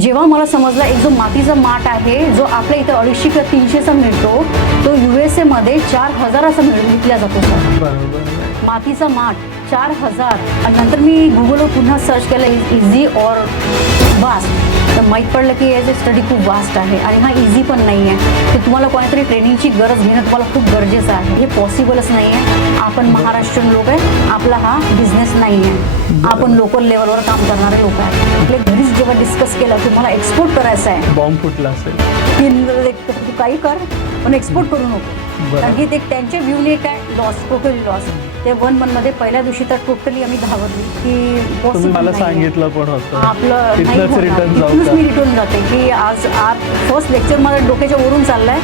जेव्हा मला समजलं एक जो मातीचा माठ आहे जो आपल्या इथे 250 किंवा 300चा मिळतो तो USA मध्ये 4000चा विकला जातो सर. बरोबर. मातीचा माठ 4000. आणि नंतर मी गुगलवर पुन्हा सर्च केलं इझी ऑर वास्ट, तर माहीत पडलं की याचे स्टडी खूप वास्ट आहे आणि हा इझी पण नाही आहे. तर तुम्हाला कोणीतरी ट्रेनिंगची गरज घेणं तुम्हाला खूप गरजेचं आहे. हे पॉसिबलच नाही आहे. आपण महाराष्ट्रीयन लोक आहे, आपला हा बिझनेस नाही आहे. आपण लोकल लेवलवर काम करणारे लोक आहे. आपल्या घरीच जेव्हा डिस्कस केलं की मला एक्सपोर्ट करायचं आहे, बॉम्ब फुटला असेल. की तू काही कर पण एक्सपोर्ट करू नको. बरं. कारण की ते त्यांचे व्ह्यूने काय लॉस, टोटली लॉस. ते 1-1 पहिल्या दिवशी तर टोटली आम्ही घाबरली की तुम्ही possible मला नाहीये. सांगितलं पण होतं आपलं नाही तिथनंच होणार. रिटर्न जाऊ इथूनच का? मी रिटर्न जाते की आज फर्स्ट लेक्चर माझ्या डोक्याच्या वरून चाललंय.